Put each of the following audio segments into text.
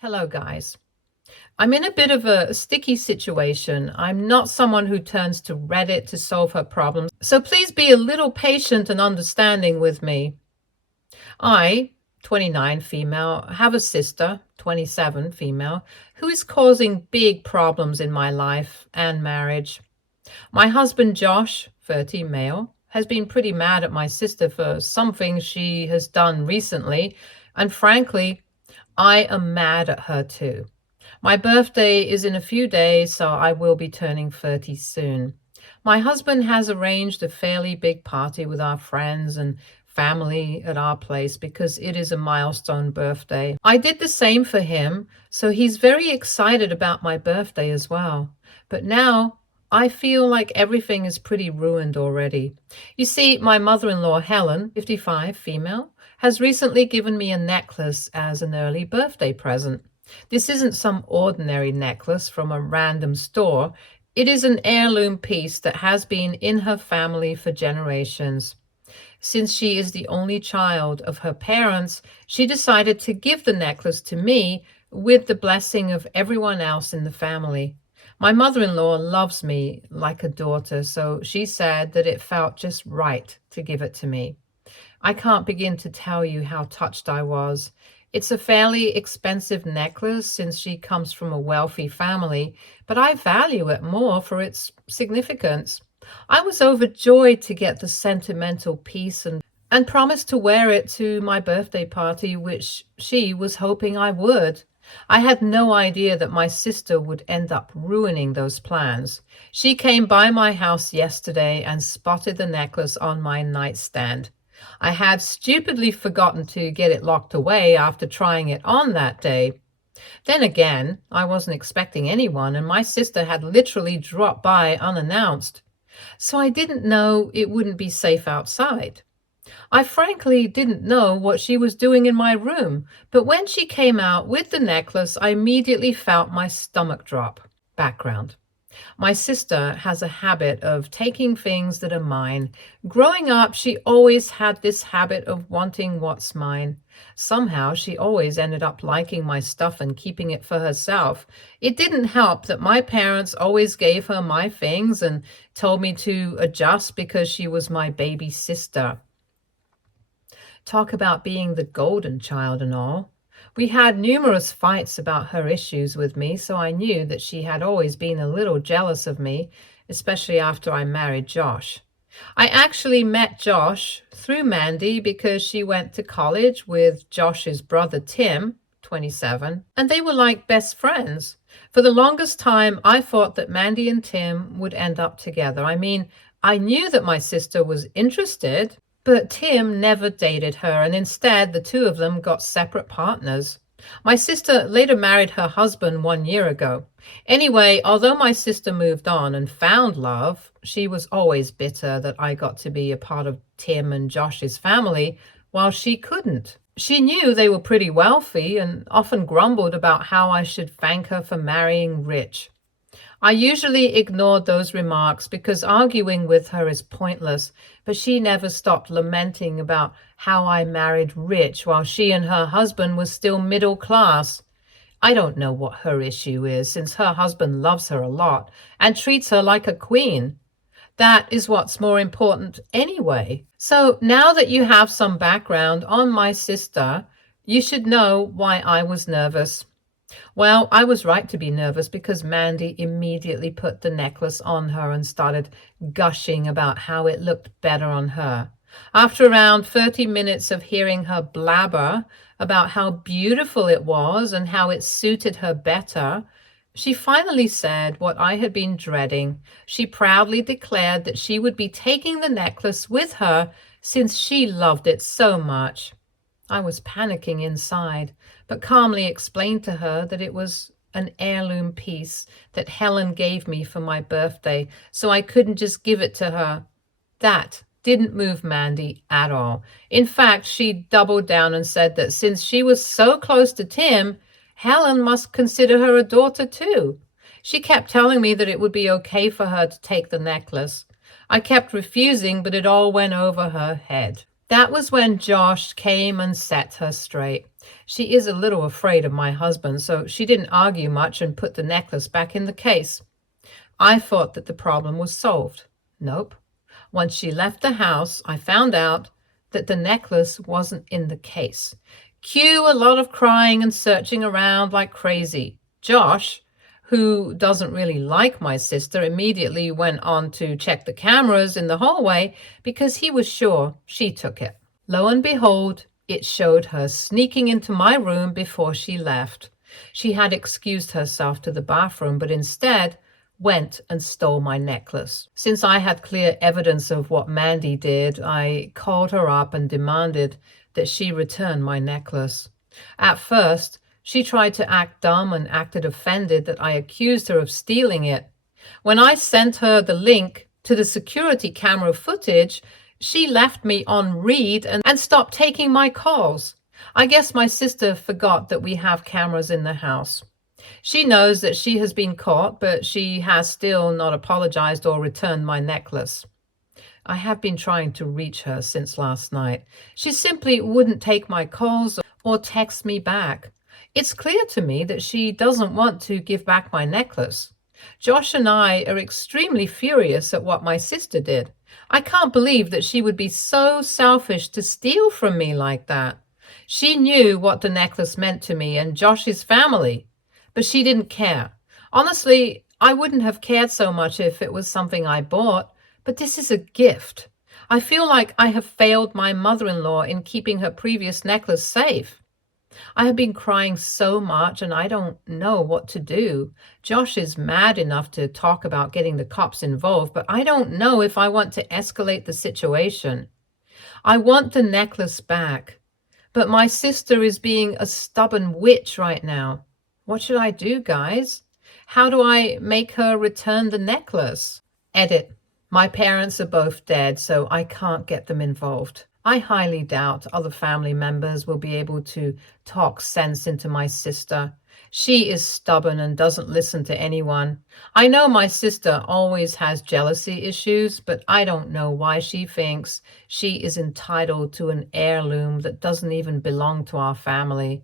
Hello, guys. I'm in a bit of a sticky situation. I'm not someone who turns to Reddit to solve her problems, so please be a little patient and understanding with me. I, 29 female, have a sister, 27 female, who is causing big problems in my life and marriage. My husband, Josh, 30 male, has been pretty mad at my sister for something she has done recently, and frankly, I am mad at her too. My birthday is in a few days, so I will be turning 30 soon. My husband has arranged a fairly big party with our friends and family at our place because it is a milestone birthday. I did the same for him, so he's very excited about my birthday as well. But now I feel like everything is pretty ruined already. You see, my mother-in-law, Helen, 55, female, has recently given me a necklace as an early birthday present. This isn't some ordinary necklace from a random store. It is an heirloom piece that has been in her family for generations. Since she is the only child of her parents, she decided to give the necklace to me with the blessing of everyone else in the family. My mother-in-law loves me like a daughter, so she said that it felt just right to give it to me. I can't begin to tell you how touched I was. It's a fairly expensive necklace since she comes from a wealthy family, but I value it more for its significance. I was overjoyed to get the sentimental piece and promised to wear it to my birthday party, which she was hoping I would. I had no idea that my sister would end up ruining those plans. She came by my house yesterday and spotted the necklace on my nightstand. I had stupidly forgotten to get it locked away after trying it on that day. Then again, I wasn't expecting anyone, and my sister had literally dropped by unannounced. So I didn't know it wouldn't be safe outside. I frankly didn't know what she was doing in my room, but when she came out with the necklace, I immediately felt my stomach drop. Background. My sister has a habit of taking things that are mine. Growing up, she always had this habit of wanting what's mine. Somehow, she always ended up liking my stuff and keeping it for herself. It didn't help that my parents always gave her my things and told me to adjust because she was my baby sister. Talk about being the golden child and all. We had numerous fights about her issues with me, so I knew that she had always been a little jealous of me, especially after I married Josh. I actually met Josh through Mandy because she went to college with Josh's brother Tim, 27, and they were like best friends. For the longest time, I thought that Mandy and Tim would end up together. I mean, I knew that my sister was interested, but Tim never dated her, and instead the two of them got separate partners. My sister later married her husband 1 year ago. Anyway, although my sister moved on and found love, she was always bitter that I got to be a part of Tim and Josh's family while she couldn't. She knew they were pretty wealthy and often grumbled about how I should thank her for marrying rich. I usually ignored those remarks because arguing with her is pointless, but she never stopped lamenting about how I married rich while she and her husband was still middle class. I don't know what her issue is, since her husband loves her a lot and treats her like a queen. That is what's more important anyway. So now that you have some background on my sister, you should know why I was nervous. Well, I was right to be nervous because Mandy immediately put the necklace on her and started gushing about how it looked better on her. After around 30 minutes of hearing her blabber about how beautiful it was and how it suited her better, she finally said what I had been dreading. She proudly declared that she would be taking the necklace with her since she loved it so much. I was panicking inside, but calmly explained to her that it was an heirloom piece that Helen gave me for my birthday, so I couldn't just give it to her. That didn't move Mandy at all. In fact, she doubled down and said that since she was so close to Tim, Helen must consider her a daughter too. She kept telling me that it would be okay for her to take the necklace. I kept refusing, but it all went over her head. That was when Josh came and set her straight. She is a little afraid of my husband, so she didn't argue much and put the necklace back in the case. I thought that the problem was solved. Nope. Once she left the house, I found out that the necklace wasn't in the case. Cue a lot of crying and searching around like crazy. Josh, who doesn't really like my sister, immediately went on to check the cameras in the hallway because he was sure she took it. Lo and behold, it showed her sneaking into my room before she left. She had excused herself to the bathroom, but instead went and stole my necklace. Since I had clear evidence of what Mandy did, I called her up and demanded that she return my necklace. At first, she tried to act dumb and acted offended that I accused her of stealing it. When I sent her the link to the security camera footage, she left me on read and stopped taking my calls. I guess my sister forgot that we have cameras in the house. She knows that she has been caught, but she has still not apologized or returned my necklace. I have been trying to reach her since last night. She simply wouldn't take my calls or text me back. It's clear to me that she doesn't want to give back my necklace. Josh and I are extremely furious at what my sister did. I can't believe that she would be so selfish to steal from me like that. She knew what the necklace meant to me and Josh's family, but she didn't care. Honestly, I wouldn't have cared so much if it was something I bought, but this is a gift. I feel like I have failed my mother-in-law in keeping her previous necklace safe. I have been crying so much and I don't know what to do. Josh is mad enough to talk about getting the cops involved, but I don't know if I want to escalate the situation. I want the necklace back, but my sister is being a stubborn witch right now. What should I do, guys? How do I make her return the necklace? Edit. My parents are both dead, so I can't get them involved. I highly doubt other family members will be able to talk sense into my sister. She is stubborn and doesn't listen to anyone. I know my sister always has jealousy issues, but I don't know why she thinks she is entitled to an heirloom that doesn't even belong to our family.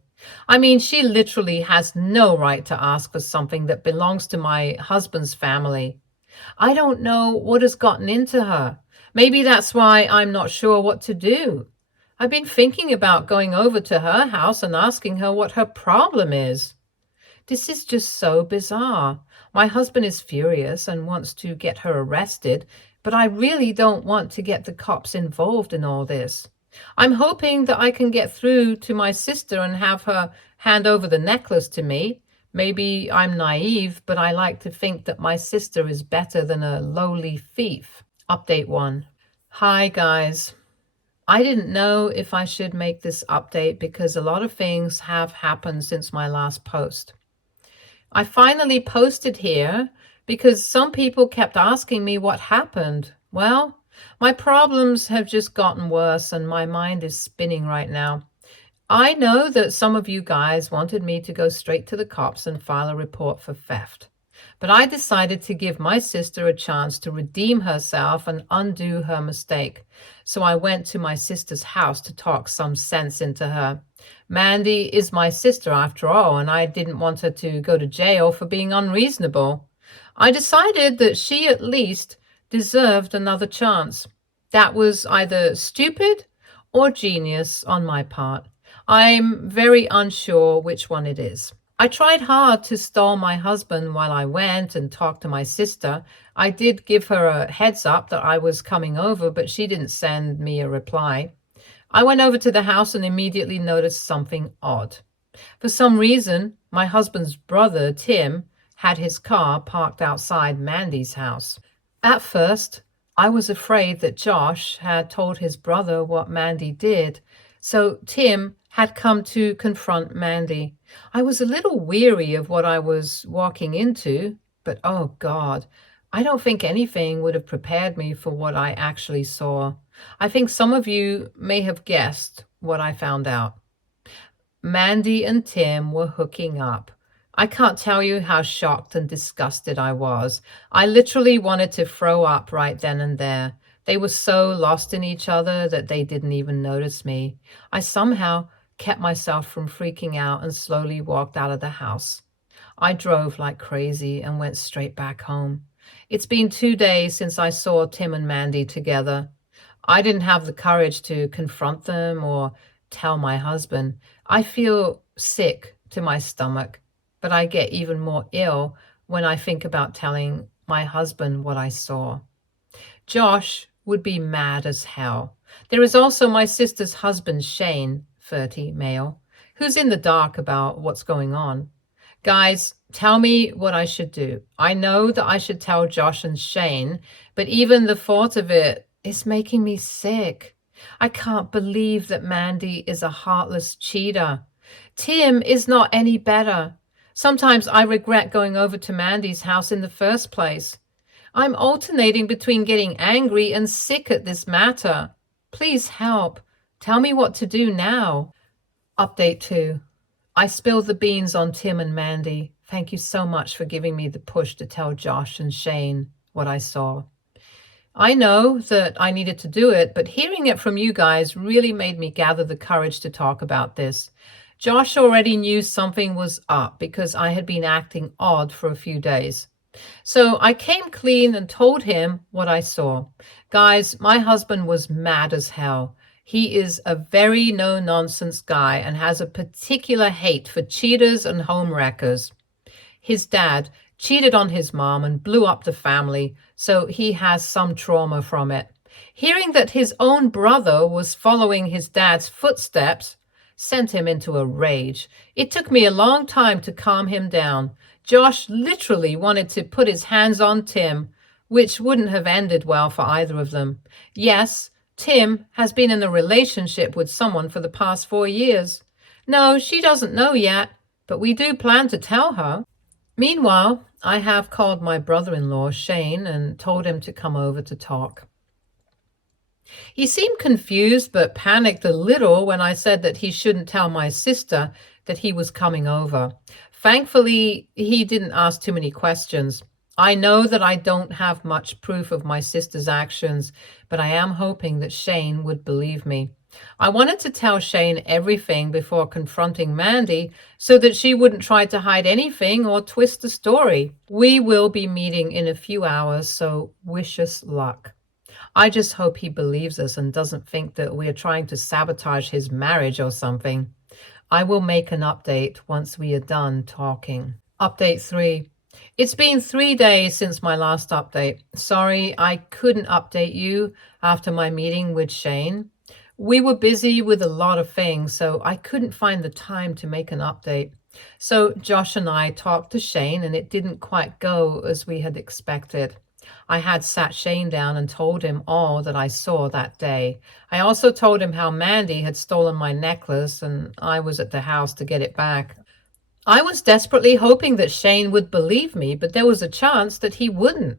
I mean, she literally has no right to ask for something that belongs to my husband's family. I don't know what has gotten into her. Maybe that's why I'm not sure what to do. I've been thinking about going over to her house and asking her what her problem is. This is just so bizarre. My husband is furious and wants to get her arrested, but I really don't want to get the cops involved in all this. I'm hoping that I can get through to my sister and have her hand over the necklace to me. Maybe I'm naive, but I like to think that my sister is better than a lowly thief. Update 1. Hi, guys. I didn't know if I should make this update because a lot of things have happened since my last post. I finally posted here because some people kept asking me what happened. Well, my problems have just gotten worse and my mind is spinning right now. I know that some of you guys wanted me to go straight to the cops and file a report for theft, but I decided to give my sister a chance to redeem herself and undo her mistake. So I went to my sister's house to talk some sense into her. Mandy is my sister after all, and I didn't want her to go to jail for being unreasonable. I decided that she at least deserved another chance. That was either stupid or genius on my part. I'm very unsure which one it is. I tried hard to stall my husband while I went and talked to my sister. I did give her a heads up that I was coming over, but she didn't send me a reply. I went over to the house and immediately noticed something odd. For some reason, my husband's brother, Tim, had his car parked outside Mandy's house. At first, I was afraid that Josh had told his brother what Mandy did, so Tim had come to confront Mandy. I was a little weary of what I was walking into, but oh God, I don't think anything would have prepared me for what I actually saw. I think some of you may have guessed what I found out. Mandy and Tim were hooking up. I can't tell you how shocked and disgusted I was. I literally wanted to throw up right then and there. They were so lost in each other that they didn't even notice me. I somehow kept myself from freaking out and slowly walked out of the house. I drove like crazy and went straight back home. It's been 2 days since I saw Tim and Mandy together. I didn't have the courage to confront them or tell my husband. I feel sick to my stomach, but I get even more ill when I think about telling my husband what I saw. Josh would be mad as hell. There is also my sister's husband, Shane, 30, male, who's in the dark about what's going on. Guys, tell me what I should do. I know that I should tell Josh and Shane, but even the thought of it is making me sick. I can't believe that Mandy is a heartless cheater. Tim is not any better. Sometimes I regret going over to Mandy's house in the first place. I'm alternating between getting angry and sick at this matter. Please help. Tell me what to do now. Update 2. I spilled the beans on Tim and Mandy. Thank you so much for giving me the push to tell Josh and Shane what I saw. I know that I needed to do it, but hearing it from you guys really made me gather the courage to talk about this. Josh already knew something was up because I had been acting odd for a few days. So I came clean and told him what I saw. Guys, my husband was mad as hell. He is a very no-nonsense guy and has a particular hate for cheaters and homewreckers. His dad cheated on his mom and blew up the family, so he has some trauma from it. Hearing that his own brother was following his dad's footsteps sent him into a rage. It took me a long time to calm him down. Josh literally wanted to put his hands on Tim, which wouldn't have ended well for either of them. Yes, Tim has been in a relationship with someone for the past 4 years. No, she doesn't know yet, but we do plan to tell her. Meanwhile, I have called my brother-in-law, Shane, and told him to come over to talk. He seemed confused but panicked a little when I said that he shouldn't tell my sister that he was coming over. Thankfully, he didn't ask too many questions. I know that I don't have much proof of my sister's actions, but I am hoping that Shane would believe me. I wanted to tell Shane everything before confronting Mandy so that she wouldn't try to hide anything or twist the story. We will be meeting in a few hours, so wish us luck. I just hope he believes us and doesn't think that we're trying to sabotage his marriage or something. I will make an update once we are done talking. Update 3. It's been 3 days since my last update. Sorry, I couldn't update you after my meeting with Shane. We were busy with a lot of things, so I couldn't find the time to make an update. So Josh and I talked to Shane, and it didn't quite go as we had expected. I had sat Shane down and told him all that I saw that day. I also told him how Mandy had stolen my necklace and I was at the house to get it back. I was desperately hoping that Shane would believe me, but there was a chance that he wouldn't.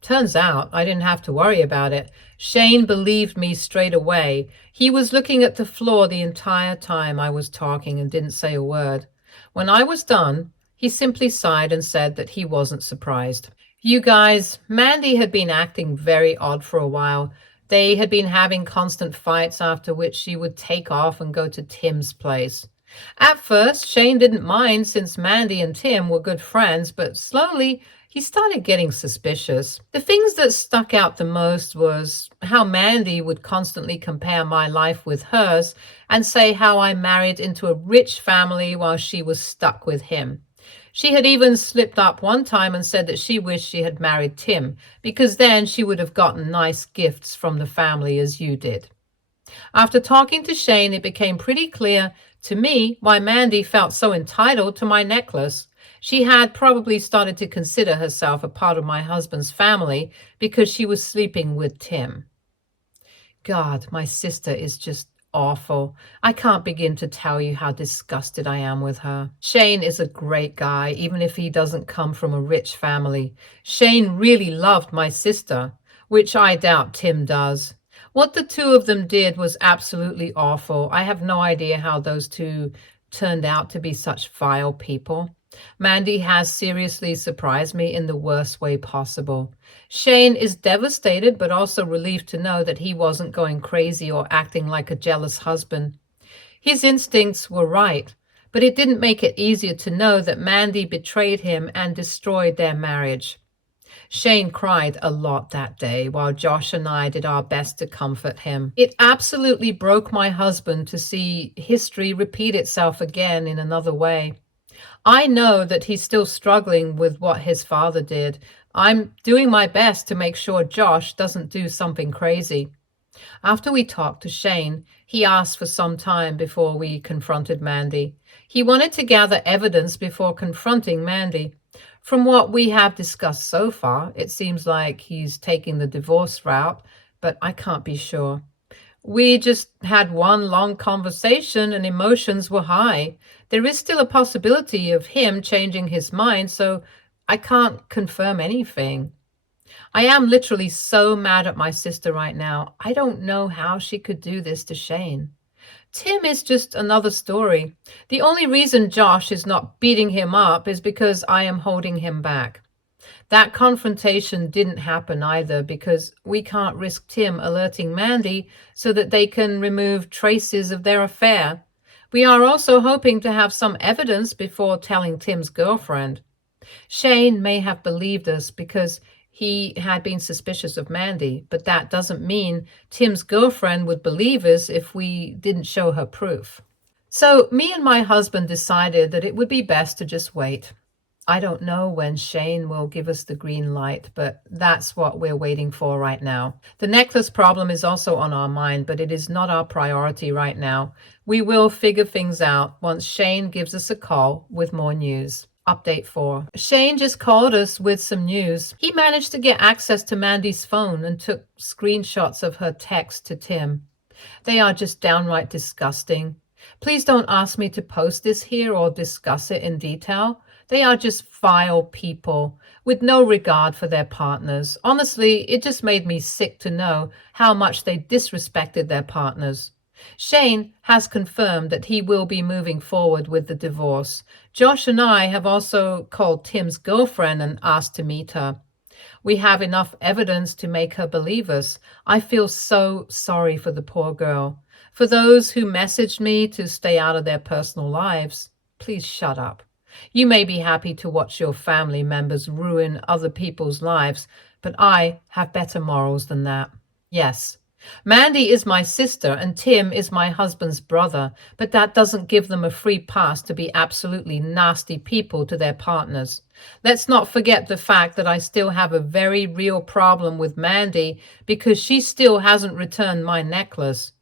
Turns out I didn't have to worry about it. Shane believed me straight away. He was looking at the floor the entire time I was talking and didn't say a word. When I was done, he simply sighed and said that he wasn't surprised. You guys, Mandy had been acting very odd for a while. They had been having constant fights, after which she would take off and go to Tim's place. At first, Shane didn't mind since Mandy and Tim were good friends, but slowly he started getting suspicious. The things that stuck out the most was how Mandy would constantly compare my life with hers and say how I married into a rich family while she was stuck with him. She had even slipped up one time and said that she wished she had married Tim, because then she would have gotten nice gifts from the family as you did. After talking to Shane, it became pretty clear to me why Mandy felt so entitled to my necklace. She had probably started to consider herself a part of my husband's family because she was sleeping with Tim. God, my sister is just awful. I can't begin to tell you how disgusted I am with her. Shane is a great guy, even if he doesn't come from a rich family. Shane really loved my sister, which I doubt Tim does. What the two of them did was absolutely awful. I have no idea how those two turned out to be such vile people. Mandy has seriously surprised me in the worst way possible. Shane is devastated, but also relieved to know that he wasn't going crazy or acting like a jealous husband. His instincts were right, but it didn't make it easier to know that Mandy betrayed him and destroyed their marriage. Shane cried a lot that day while Josh and I did our best to comfort him. It absolutely broke my husband to see history repeat itself again in another way. I know that he's still struggling with what his father did. I'm doing my best to make sure Josh doesn't do something crazy. After we talked to Shane, he asked for some time before we confronted Mandy. He wanted to gather evidence before confronting Mandy. From what we have discussed so far, it seems like he's taking the divorce route, but I can't be sure. We just had one long conversation and emotions were high. There is still a possibility of him changing his mind, so I can't confirm anything. I am literally so mad at my sister right now. I don't know how she could do this to Shane. Tim is just another story. The only reason Josh is not beating him up is because I am holding him back. That confrontation didn't happen either because we can't risk Tim alerting Mandy so that they can remove traces of their affair. We are also hoping to have some evidence before telling Tim's girlfriend. Shane may have believed us because he had been suspicious of Mandy, but that doesn't mean Tim's girlfriend would believe us if we didn't show her proof. So me and my husband decided that it would be best to just wait. I don't know when Shane will give us the green light, but that's what we're waiting for right now. The necklace problem is also on our mind, but it is not our priority right now. We will figure things out once Shane gives us a call with more news. Update 4. Shane just called us with some news. He managed to get access to Mandy's phone and took screenshots of her text to Tim. They are just downright disgusting. Please don't ask me to post this here or discuss it in detail. They are just vile people with no regard for their partners. Honestly, it just made me sick to know how much they disrespected their partners. Shane has confirmed that he will be moving forward with the divorce. Josh and I have also called Tim's girlfriend and asked to meet her. We have enough evidence to make her believe us. I feel so sorry for the poor girl. For those who messaged me to stay out of their personal lives, please shut up. You may be happy to watch your family members ruin other people's lives, but I have better morals than that. Yes, Mandy is my sister and Tim is my husband's brother, but that doesn't give them a free pass to be absolutely nasty people to their partners. Let's not forget the fact that I still have a very real problem with Mandy because she still hasn't returned my necklace.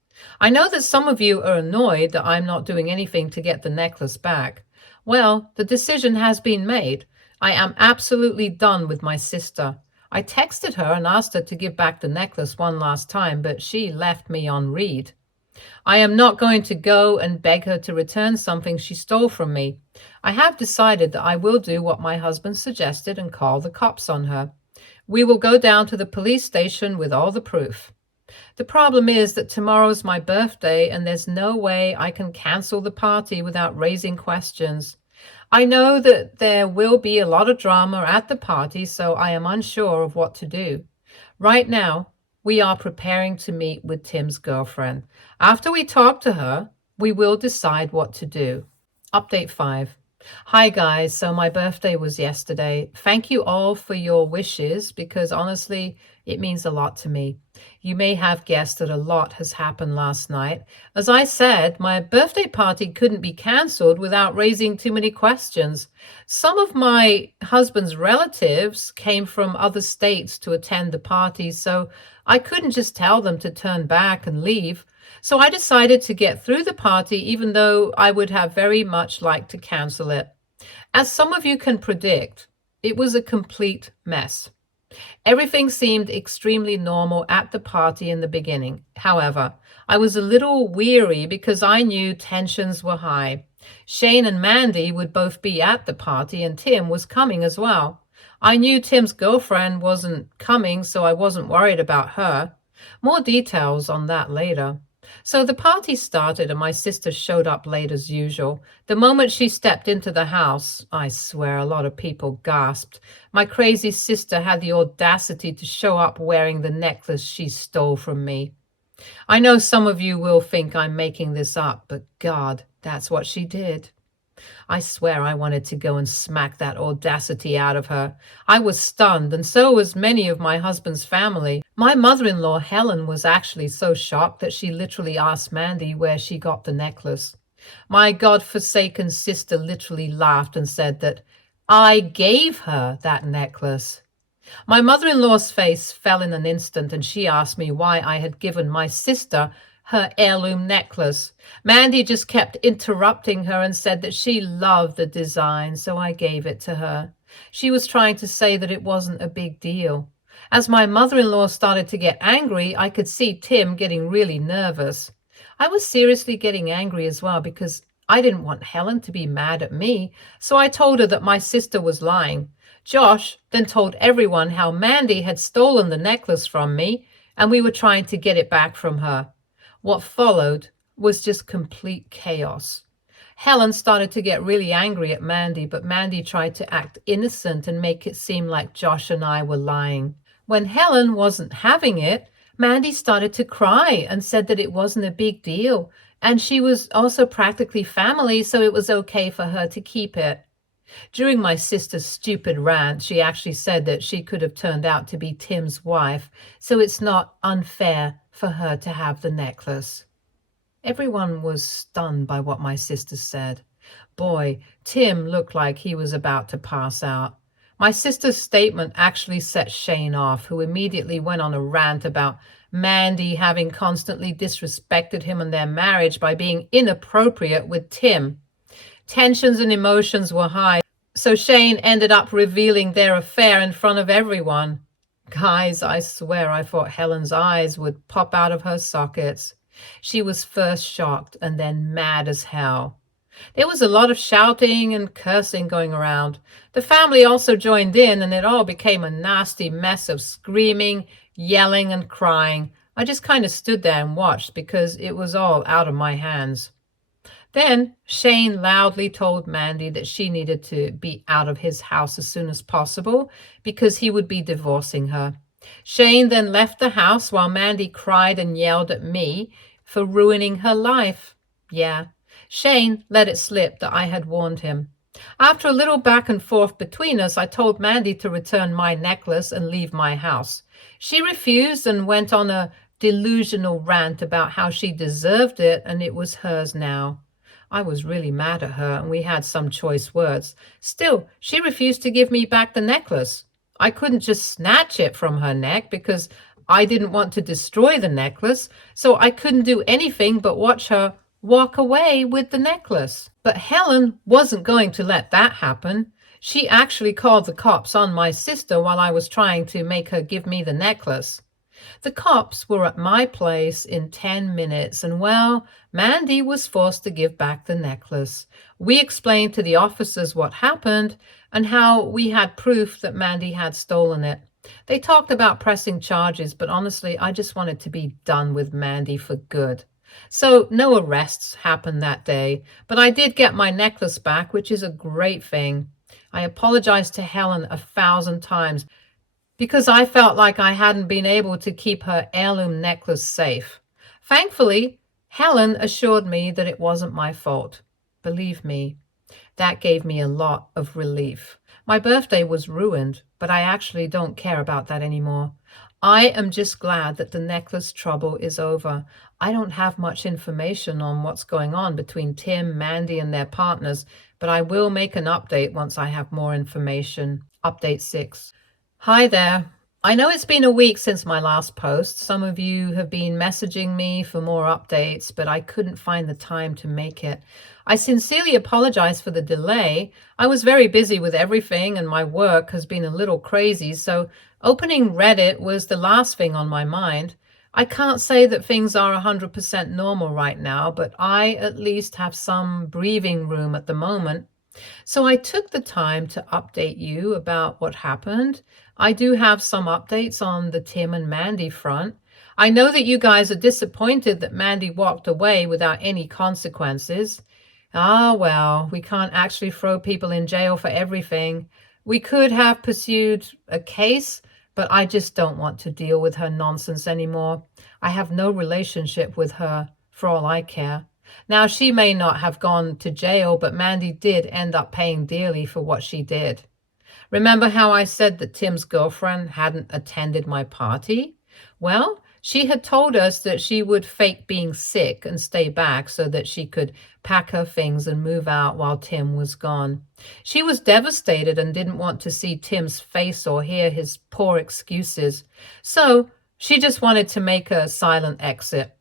I know that some of you are annoyed that I'm not doing anything to get the necklace back. Well, the decision has been made. I am absolutely done with my sister. I texted her and asked her to give back the necklace one last time, but she left me on read. I am not going to go and beg her to return something she stole from me. I have decided that I will do what my husband suggested and call the cops on her. We will go down to the police station with all the proof. The problem is that tomorrow's my birthday and there's no way I can cancel the party without raising questions. I know that there will be a lot of drama at the party, so I am unsure of what to do. Right now, we are preparing to meet with Tim's girlfriend. After we talk to her, we will decide what to do. Update 5. Hi guys, so my birthday was yesterday. Thank you all for your wishes because honestly, it means a lot to me. You may have guessed that a lot has happened last night. As I said, my birthday party couldn't be cancelled without raising too many questions. Some of my husband's relatives came from other states to attend the party, so I couldn't just tell them to turn back and leave. So I decided to get through the party even though I would have very much liked to cancel it. As some of you can predict, it was a complete mess. Everything seemed extremely normal at the party in the beginning. However, I was a little weary because I knew tensions were high. Shane and Mandy would both be at the party and Tim was coming as well. I knew Tim's girlfriend wasn't coming, so I wasn't worried about her. More details on that later. So the party started, and my sister showed up late as usual. The moment she stepped into the house, I swear a lot of people gasped. My crazy sister had the audacity to show up wearing the necklace she stole from me. I know some of you will think I'm making this up, but God, that's what she did. I swear I wanted to go and smack that audacity out of her. I was stunned, and so was many of my husband's family. My mother-in-law, Helen, was actually so shocked that she literally asked Mandy where she got the necklace. My God-forsaken sister literally laughed and said that I gave her that necklace. My mother-in-law's face fell in an instant, and she asked me why I had given my sister her heirloom necklace. Mandy just kept interrupting her and said that she loved the design, so I gave it to her. She was trying to say that it wasn't a big deal. As my mother-in-law started to get angry, I could see Tim getting really nervous. I was seriously getting angry as well because I didn't want Helen to be mad at me, so I told her that my sister was lying. Josh then told everyone how Mandy had stolen the necklace from me and we were trying to get it back from her. What followed was just complete chaos. Helen started to get really angry at Mandy, but Mandy tried to act innocent and make it seem like Josh and I were lying. When Helen wasn't having it, Mandy started to cry and said that it wasn't a big deal, and she was also practically family, so it was okay for her to keep it. During my sister's stupid rant, she actually said that she could have turned out to be Tim's wife, so it's not unfair for her to have the necklace. Everyone was stunned by what my sister said. Boy, Tim looked like he was about to pass out. My sister's statement actually set Shane off, who immediately went on a rant about Mandy having constantly disrespected him and their marriage by being inappropriate with Tim. Tensions and emotions were high, so Shane ended up revealing their affair in front of everyone. Guys, I swear I thought Helen's eyes would pop out of her sockets. She was first shocked and then mad as hell. There was a lot of shouting and cursing going around. The family also joined in, and it all became a nasty mess of screaming, yelling, and crying. I just kind of stood there and watched because it was all out of my hands. Then Shane loudly told Mandy that she needed to be out of his house as soon as possible because he would be divorcing her. Shane then left the house while Mandy cried and yelled at me for ruining her life. Yeah, Shane let it slip that I had warned him. After a little back and forth between us, I told Mandy to return my necklace and leave my house. She refused and went on a delusional rant about how she deserved it and it was hers now. I was really mad at her, and we had some choice words. Still, she refused to give me back the necklace. I couldn't just snatch it from her neck because I didn't want to destroy the necklace, so I couldn't do anything but watch her walk away with the necklace. But Helen wasn't going to let that happen. She actually called the cops on my sister while I was trying to make her give me the necklace. The cops were at my place in 10 minutes, and well, Mandy was forced to give back the necklace. We explained to the officers what happened and how we had proof that Mandy had stolen it. They talked about pressing charges, but honestly, I just wanted to be done with Mandy for good. So no arrests happened that day, but I did get my necklace back, which is a great thing. I apologized to Helen 1,000 times because I felt like I hadn't been able to keep her heirloom necklace safe. Thankfully, Helen assured me that it wasn't my fault. Believe me, that gave me a lot of relief. My birthday was ruined, but I actually don't care about that anymore. I am just glad that the necklace trouble is over. I don't have much information on what's going on between Tim, Mandy, and their partners, but I will make an update once I have more information. Update 6. Hi there. I know it's been a week since my last post. Some of you have been messaging me for more updates, but I couldn't find the time to make it. I sincerely apologize for the delay. I was very busy with everything and my work has been a little crazy, so opening Reddit was the last thing on my mind. I can't say that things are 100% normal right now, but I at least have some breathing room at the moment. So I took the time to update you about what happened. I do have some updates on the Tim and Mandy front. I know that you guys are disappointed that Mandy walked away without any consequences. Ah, well, we can't actually throw people in jail for everything. We could have pursued a case, but I just don't want to deal with her nonsense anymore. I have no relationship with her, for all I care. Now, she may not have gone to jail, but Mandy did end up paying dearly for what she did. Remember how I said that Tim's girlfriend hadn't attended my party? Well, she had told us that she would fake being sick and stay back so that she could pack her things and move out while Tim was gone. She was devastated and didn't want to see Tim's face or hear his poor excuses. So she just wanted to make a silent exit.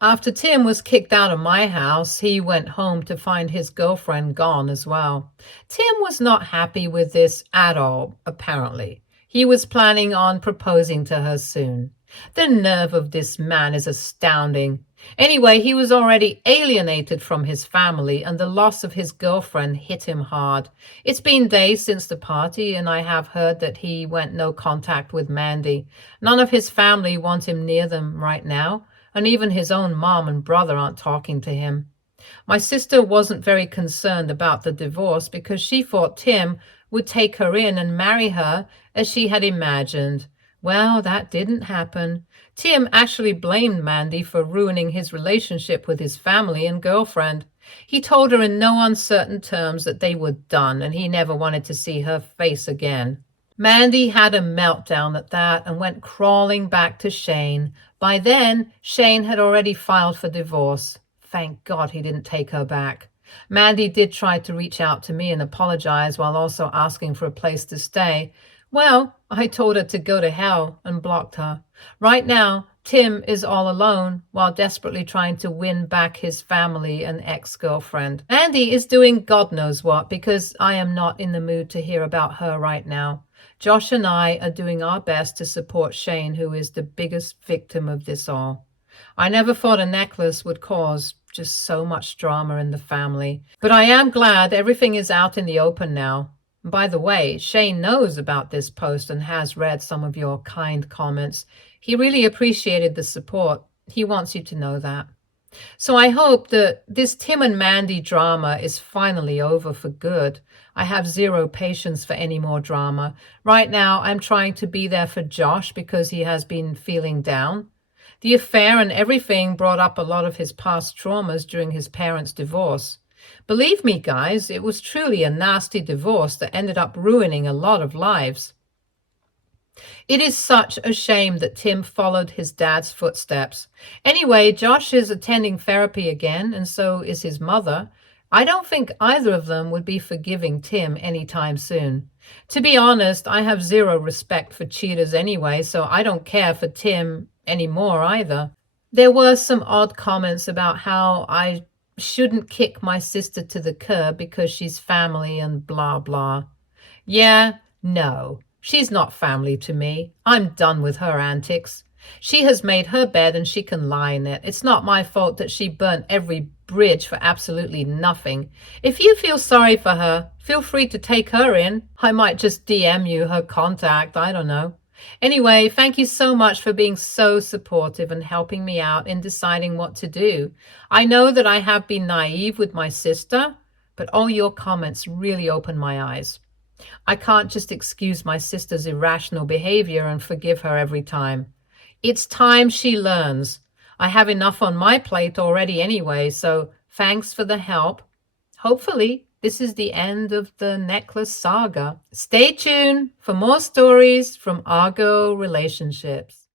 After Tim was kicked out of my house, he went home to find his girlfriend gone as well. Tim was not happy with this at all, apparently. He was planning on proposing to her soon. The nerve of this man is astounding. Anyway, he was already alienated from his family, and the loss of his girlfriend hit him hard. It's been days since the party, and I have heard that he went no contact with Mandy. None of his family want him near them right now, and even his own mom and brother aren't talking to him. My sister wasn't very concerned about the divorce because she thought Tim would take her in and marry her as she had imagined. Well, that didn't happen. Tim actually blamed Mandy for ruining his relationship with his family and girlfriend. He told her in no uncertain terms that they were done and he never wanted to see her face again. Mandy had a meltdown at that and went crawling back to Shane. By then, Shane had already filed for divorce. Thank God he didn't take her back. Mandy did try to reach out to me and apologize while also asking for a place to stay. Well, I told her to go to hell and blocked her. Right now, Tim is all alone while desperately trying to win back his family and ex-girlfriend. Mandy is doing God knows what because I am not in the mood to hear about her right now. Josh and I are doing our best to support Shane, who is the biggest victim of this all. I never thought a necklace would cause just so much drama in the family, but I am glad everything is out in the open now. By the way, Shane knows about this post and has read some of your kind comments. He really appreciated the support. He wants you to know that. So I hope that this Tim and Mandy drama is finally over for good. I have zero patience for any more drama. Right now, I'm trying to be there for Josh because he has been feeling down. The affair and everything brought up a lot of his past traumas during his parents' divorce. Believe me, guys, it was truly a nasty divorce that ended up ruining a lot of lives. It is such a shame that Tim followed his dad's footsteps. Anyway, Josh is attending therapy again, and so is his mother. I don't think either of them would be forgiving Tim anytime soon. To be honest, I have zero respect for cheaters anyway, so I don't care for Tim anymore either. There were some odd comments about how I shouldn't kick my sister to the curb because she's family and blah blah. Yeah, no. She's not family to me. I'm done with her antics. She has made her bed and she can lie in it. It's not my fault that she burnt every bridge for absolutely nothing. If you feel sorry for her, feel free to take her in. I might just DM you her contact. I don't know. Anyway, thank you so much for being so supportive and helping me out in deciding what to do. I know that I have been naive with my sister, but all your comments really opened my eyes. I can't just excuse my sister's irrational behavior and forgive her every time. It's time she learns. I have enough on my plate already anyway, so thanks for the help. Hopefully, this is the end of the necklace saga. Stay tuned for more stories from Argo Relationships.